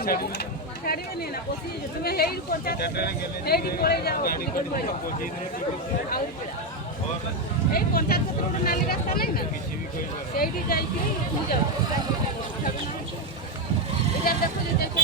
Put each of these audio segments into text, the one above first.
ଛାଡ଼ିବେନି ନା ପଶି ତୁମେ ହେଇଠି ପଞ୍ଚାୟତ ହେଇଠି ପଳେଇ ଯାଅ ଟିକେଟ ପଳେଇ ଯାଅ ଏଇ ପଞ୍ଚାୟତ ପତ୍ର ଗୋଟେ ନାଲି ରାସ୍ତା ନାହିଁ ନା ସେଇଠି ଯାଇକି ଯାଅ ଏଇଟା ଦେଖୁଛି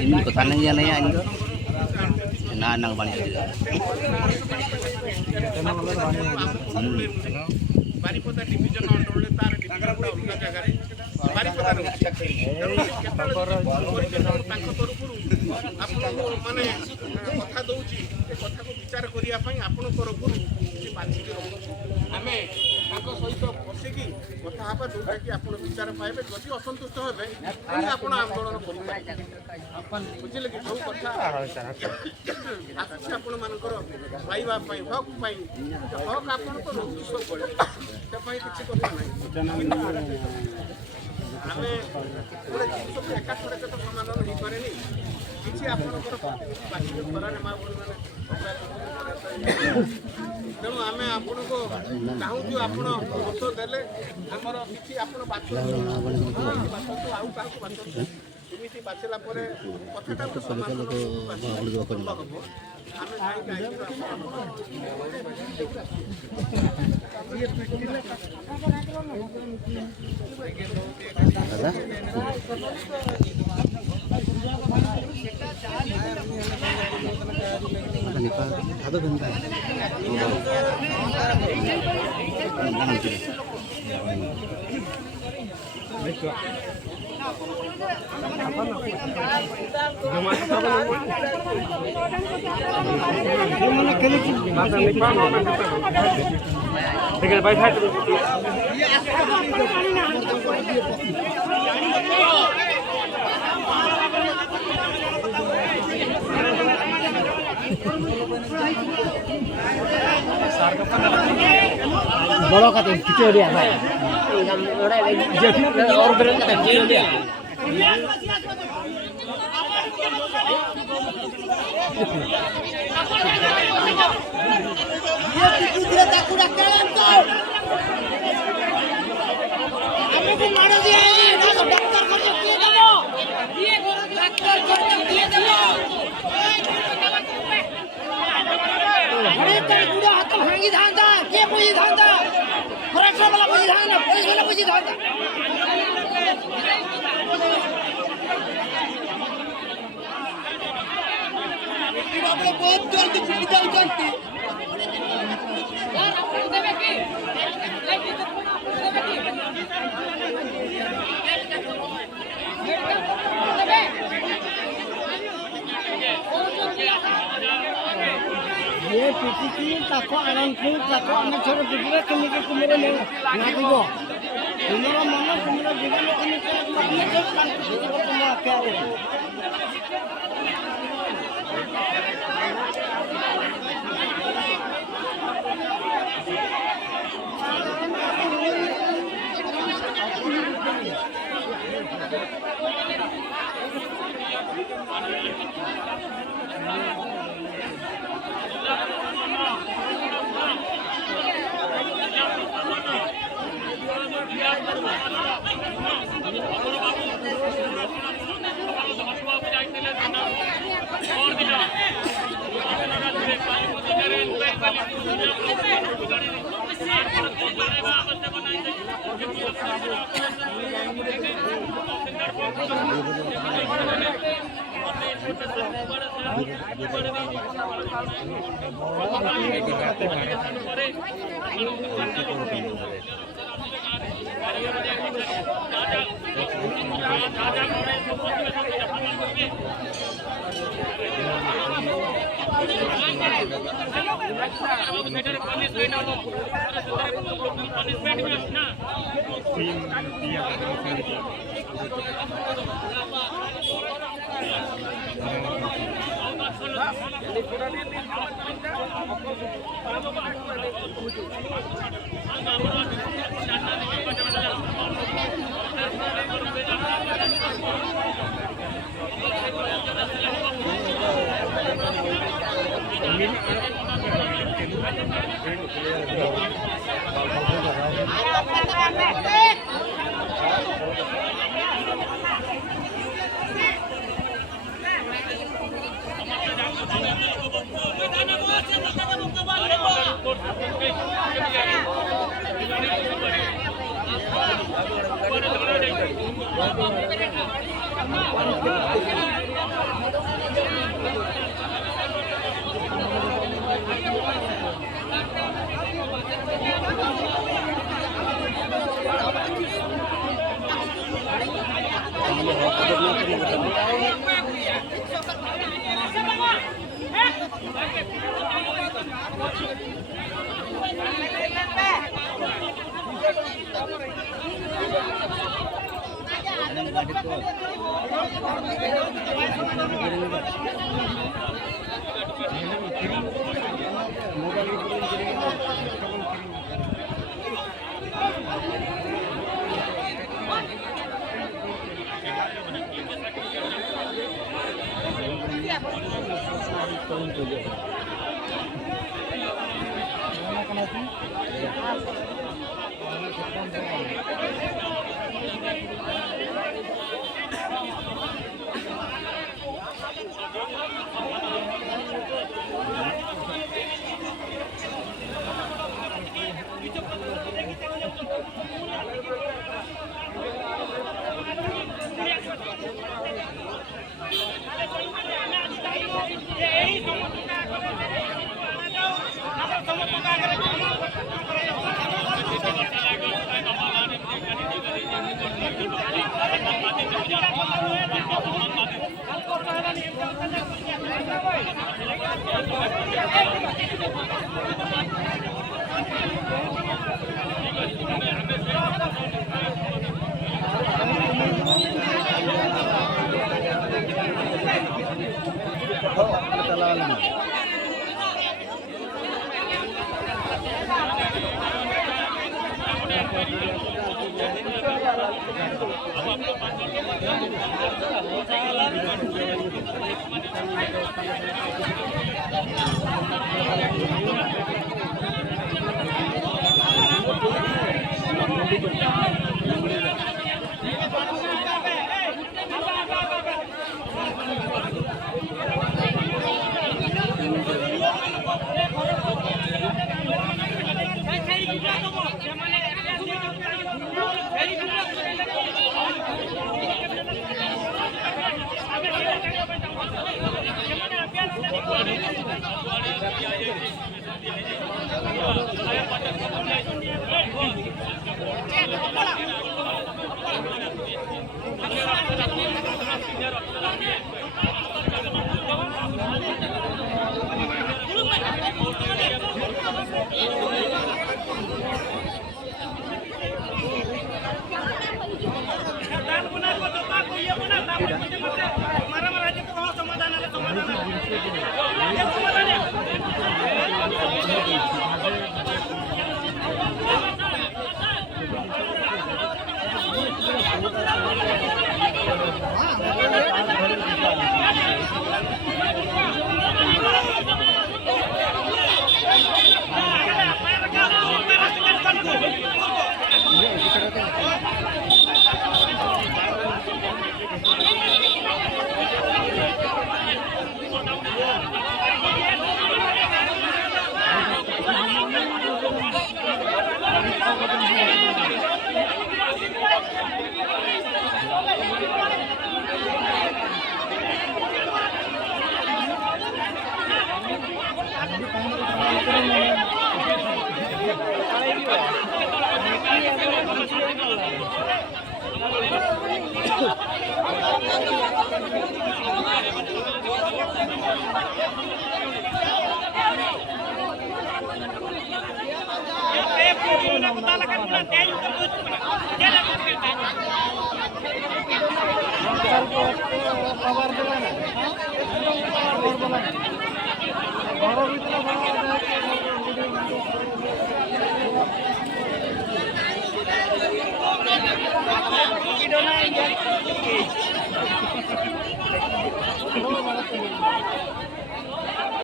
Ini kesannya ya nanya ini nah nang bani juga Baripada division ଅଣ୍ଡରରେ ତାର ଡିଭିଜନଟା ଅଲଗା ଜାଗାରେ ବାରିପଦା ରହୁଛି ତାଙ୍କ ତରଫରୁ ଆପଣଙ୍କୁ ମାନେ କଥା ଦଉଛି ଏ କଥାକୁ ବିଚାର କରିବା ପାଇଁ ଆପଣଙ୍କ ତରଫରୁ ସେ ବାଛିକି ରହୁଛି ଆମେ ତାଙ୍କ ସହିତ ବସିକି କଥା ହେବା ଯୋଉଟାକି ଆପଣ ବିଚାର ପାଇବେ ଯଦି ଅସନ୍ତୁଷ୍ଟ ହେବେ ପୁଣି ଆପଣ ଆନ୍ଦୋଳନ କରିପାରିବେ ବୁଝିଲେ କି ଯୋଉ କଥା ଆସୁଛି ଆପଣମାନଙ୍କର ପାଇବା ପାଇଁ ହକ୍ ପାଇଁ ହକ୍ ଆପଣ ତ ରହୁଛି ସବୁବେଳେ ସେ ପାଇଁ କିଛି କଥା ନାହିଁ ଆମେ ଗୋଟେ ଜିନିଷକୁ ଏକା ଥରକେ ତ ସମାଧାନ ହେଇପାରେନି କିଛି ଆପଣଙ୍କର ବାକି ଖରାରେ ମା ଭଉଣୀମାନେ ତେଣୁ ଆମେ ଆପଣଙ୍କୁ ଚାହୁଁଛୁ ଆପଣ ମତ ଦେଲେ ଆମର କିଛି ଆପଣ ବାଛନ୍ତୁ ଆଉ କାହାକୁ ବାଛନ୍ତୁ ଏମିତି ବାଛିଲା ପରେ କଥାଟା ଗୋଟେ ସମାଧାନ ହବ ଆମେ bolo kata kecil dia jadi orang berenang kata kecil dia dia takut kalian tuh aku pun mana dia ini nak dokter kerja dia demo dia dokter kerja dia demo mereka sudah atau hangi dhanda dia puji dhanda korupsi वाला puji dhanda polis वाला puji dhanda ଆପଣ ବହୁତ ଜଲ୍ଦି ଫୁଟି ଯାଉଛନ୍ତି। ये पिटिकी ताको आनंदपुर ताको आने छोड़ पिटिके केमिके कुमरे नागिबो तुमरा मन तुमरा जीवन केमिके आने छोड़ कांति तुम आके आवे